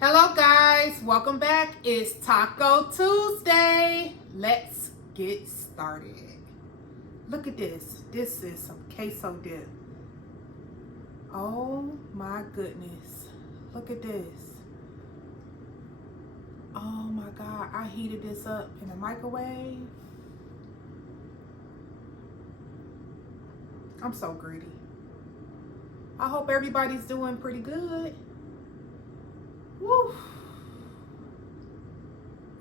Hello guys, welcome back. It's Taco Tuesday. Let's get started. Look at this. This is some queso dip. Oh my goodness. Look at this. Oh my God, I heated this up in the microwave. I'm so greedy. I hope everybody's doing pretty good. Woo.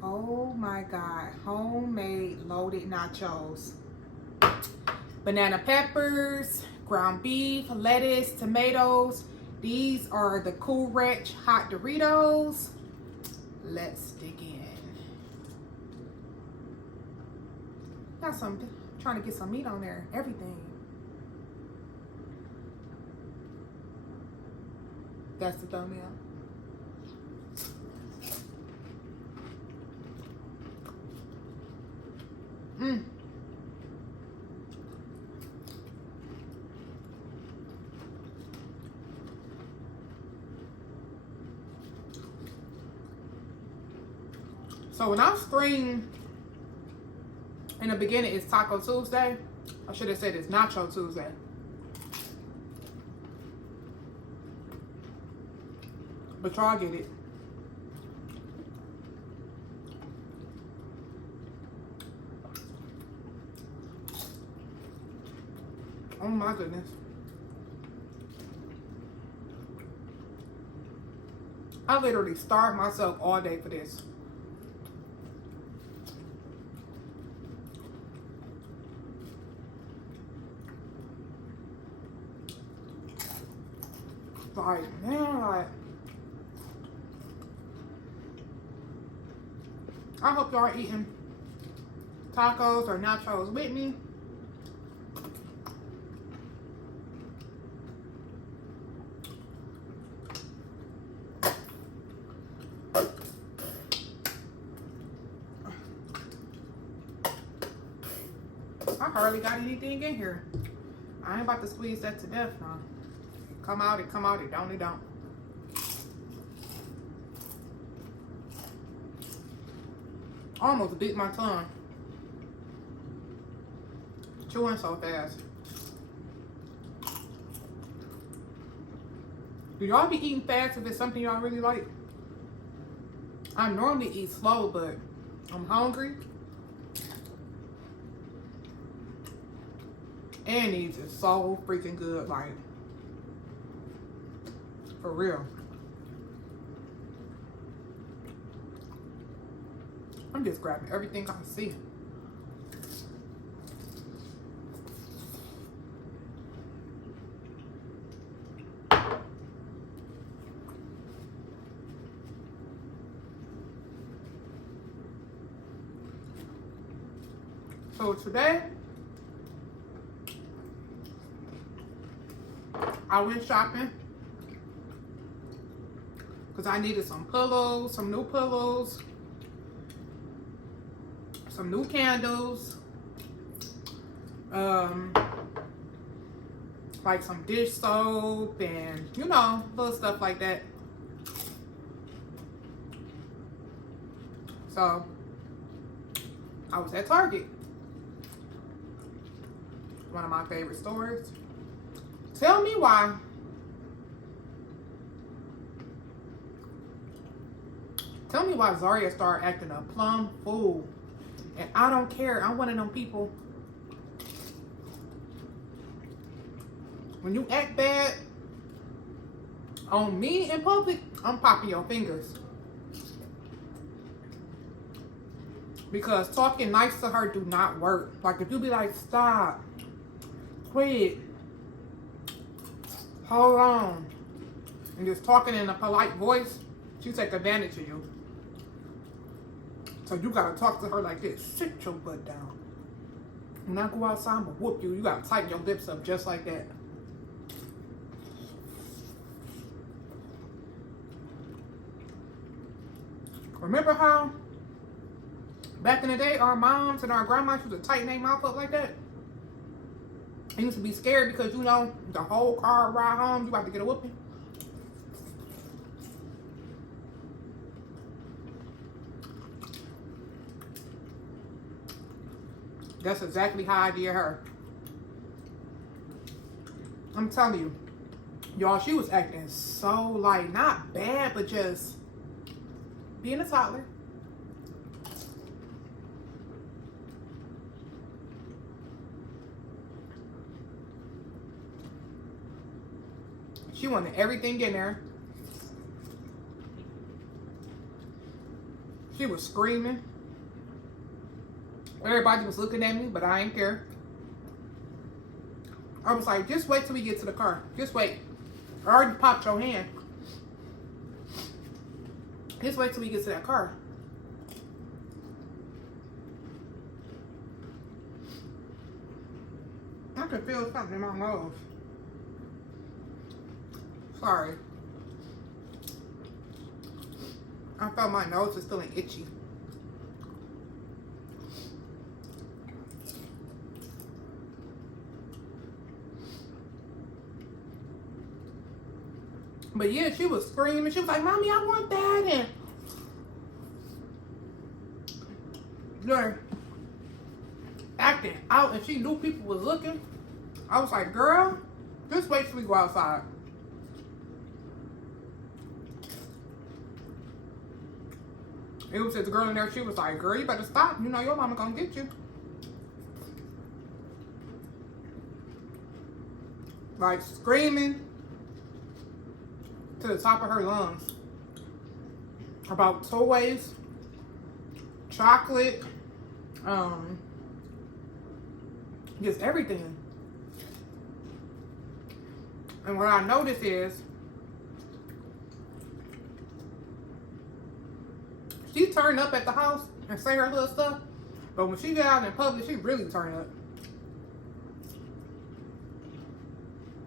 Oh my God, homemade loaded nachos. Banana peppers, ground beef, lettuce, tomatoes. These are the Cool Ranch hot Doritos. Let's dig in. Got some, trying to get some meat on there, everything. That's the thumbnail. So when I screamed in the beginning it's Taco Tuesday, I should have said it's Nacho Tuesday. But y'all get it. Oh my goodness. I literally starved myself all day for this. Like, man, like, I hope y'all are eating tacos or nachos with me. I hardly got anything in here. I ain't about to squeeze that to death now. Come out, it don't, it don't. Almost bit my tongue. Chewing so fast. Do y'all be eating fast if it's something y'all really like? I normally eat slow, but I'm hungry. And these is so freaking good, like, for real. I'm just grabbing everything I see. So today, I went shopping because I needed some pillows, some new pillows, some new candles, like some dish soap and, you know, little stuff like that. So I was at Target, one of my favorite stores. Tell me why Zaria started acting a plum fool. And I don't care. I'm one of them people. When you act bad on me in public, I'm popping your fingers. Because talking nice to her do not work. Like if you be like, stop, quit, hold on, and just talking in a polite voice, she take advantage of you. So you gotta talk to her like this. Sit your butt down. When I go outside, I'm gonna whoop you. You gotta tighten your lips up just like that. Remember how back in the day our moms and our grandmas used to tighten their mouth up like that? I used to be scared because, you know, the whole car ride home, you about to get a whooping. That's exactly how I did her. I'm telling you, y'all, she was acting so like, not bad, but just being a toddler. She wanted everything in there. She was screaming. Everybody was looking at me, but I didn't care. I was like, just wait till we get to the car. Just wait. I already popped your hand. Just wait till we get to that car. I can feel something in my nose. Sorry. I felt my nose was feeling itchy. But yeah, she was screaming. She was like, Mommy, I want that. And yeah, acting out. And she knew people was looking. I was like, girl, just wait till we go outside. It was this girl in there. She was like, girl, you better stop. You know your mama gonna get you. Like screaming to the top of her lungs about toys, chocolate, just everything. And what I noticed is she turned up at the house and say her little stuff, but when she get out in public, she really turned up.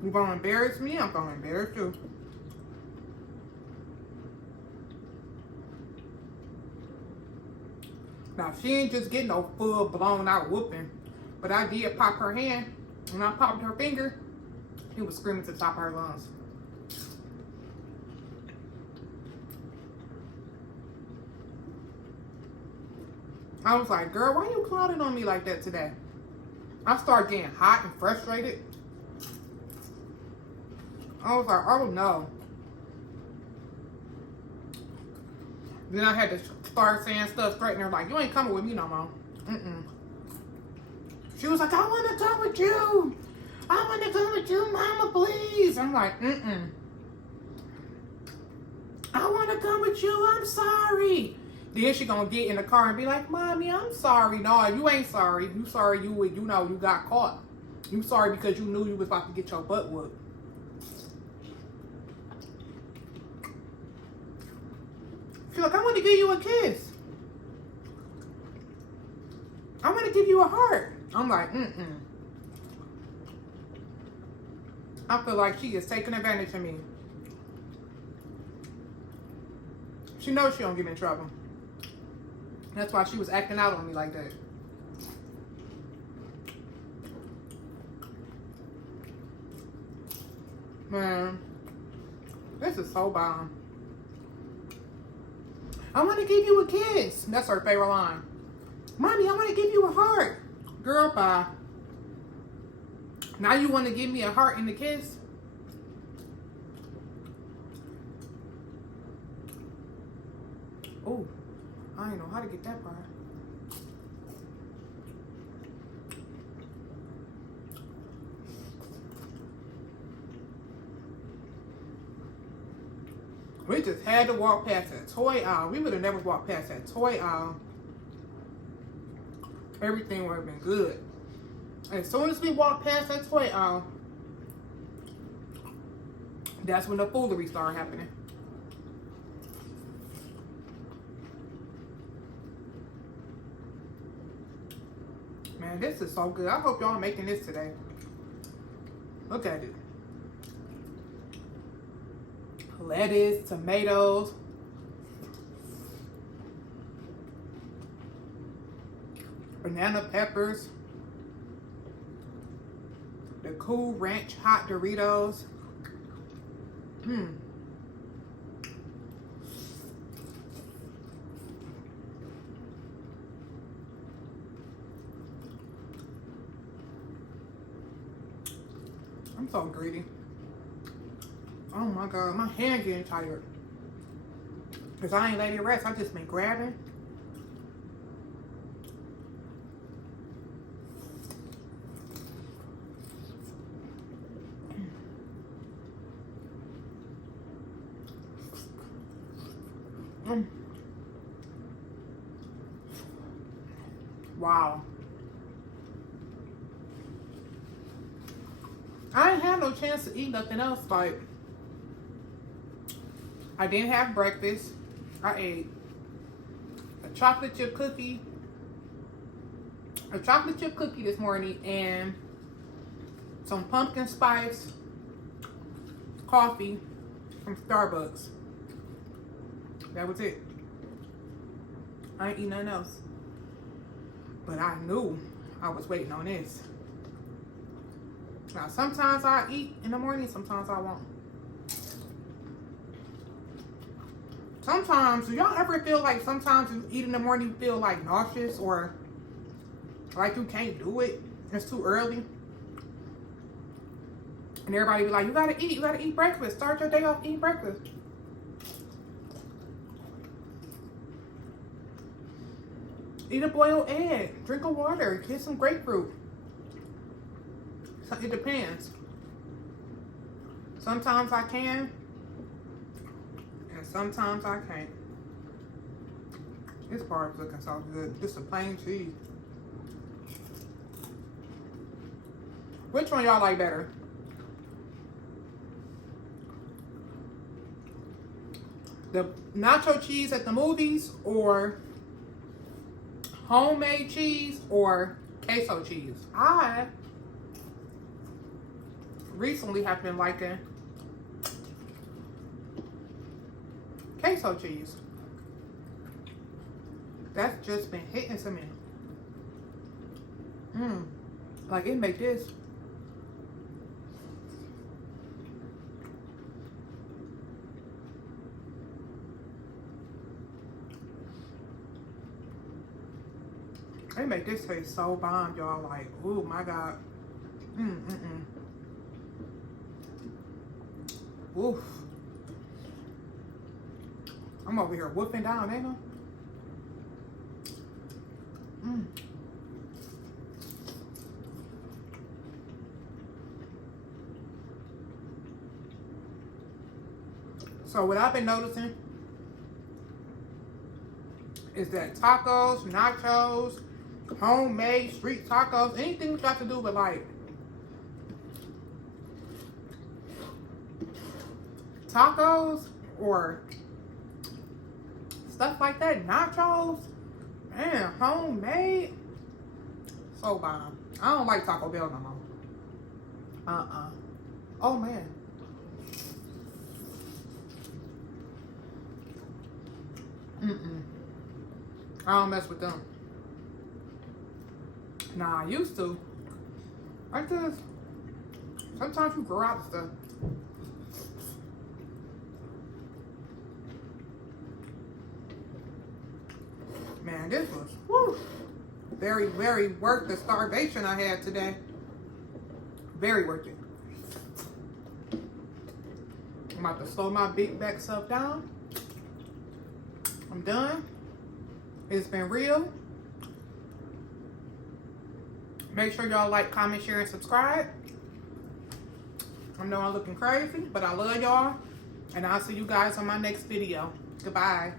You gonna embarrass me? I'm gonna embarrass you. Now, she ain't just getting no full blown out whooping, but I did pop her hand. When I popped her finger, she was screaming to the top of her lungs. I was like, girl, why you clouding on me like that today? I started getting hot and frustrated. I was like, oh no. Then I had to start saying stuff, threatening her, like, you ain't coming with me no more. She was like, I want to come with you. I want to come with you, Mama, please. I'm like, I want to come with you. I'm sorry. Then she gonna get in the car and be like, Mommy, I'm sorry. No, you ain't sorry. You sorry you know you got caught. You sorry because you knew you was about to get your butt whooped. She's like, I want to give you a kiss. I want to give you a heart. I'm like, I feel like she is taking advantage of me. She knows she don't get me in trouble. That's why she was acting out on me like that. Man, this is so bomb. I want to give you a kiss. That's her favorite line. Mommy, I want to give you a heart. Girl, bye. Now you want to give me a heart and a kiss? Oh, I didn't know how to get that part. We just had to walk past that toy aisle. We would have never walked past that toy aisle. Everything would have been good. As soon as we walked past that toy aisle, that's when the foolery started happening. Man, this is so good. I hope y'all are making this today. Look at it. Lettuce, tomatoes, banana peppers, the Cool Ranch hot Doritos. I'm so greedy. Oh my God, my hand getting tired. Cause I ain't let it rest. I just been grabbing. Wow. I ain't had no chance to eat nothing else. Like, I didn't have breakfast. I ate a chocolate chip cookie this morning and some pumpkin spice coffee from Starbucks. That was it. I ain't eat nothing else. But I knew I was waiting on this. Now, sometimes I eat in the morning, sometimes I won't. Sometimes, do y'all ever feel like sometimes you eat in the morning, you feel like nauseous or like you can't do it? It's too early. And everybody be like, you gotta eat breakfast. Start your day off eating breakfast. Eat a boiled egg, drink a water, get some grapefruit. So it depends. Sometimes I can, and sometimes I can't. This part is looking so good. Just a plain cheese. Which one y'all like better? The nacho cheese at the movies, or homemade cheese, or queso cheese? I recently have been liking queso cheese. That's just been hitting to me. Like it make this. They make this taste so bomb, y'all. Like, oh my God. Oof. I'm over here whooping down, ain't I? So what I've been noticing is that tacos, nachos, homemade street tacos, anything that's got to do with like tacos or stuff like that, nachos, man, homemade, so bomb. I don't like Taco Bell no more. Oh man. I don't mess with them. Nah, I used to. Like this. Sometimes you grow out of stuff. Man, this was very, very worth the starvation I had today. Very worth it. I'm about to slow my big back self down. I'm done. It's been real. Make sure y'all like, comment, share, and subscribe. I know I'm looking crazy, but I love y'all. And I'll see you guys on my next video. Goodbye.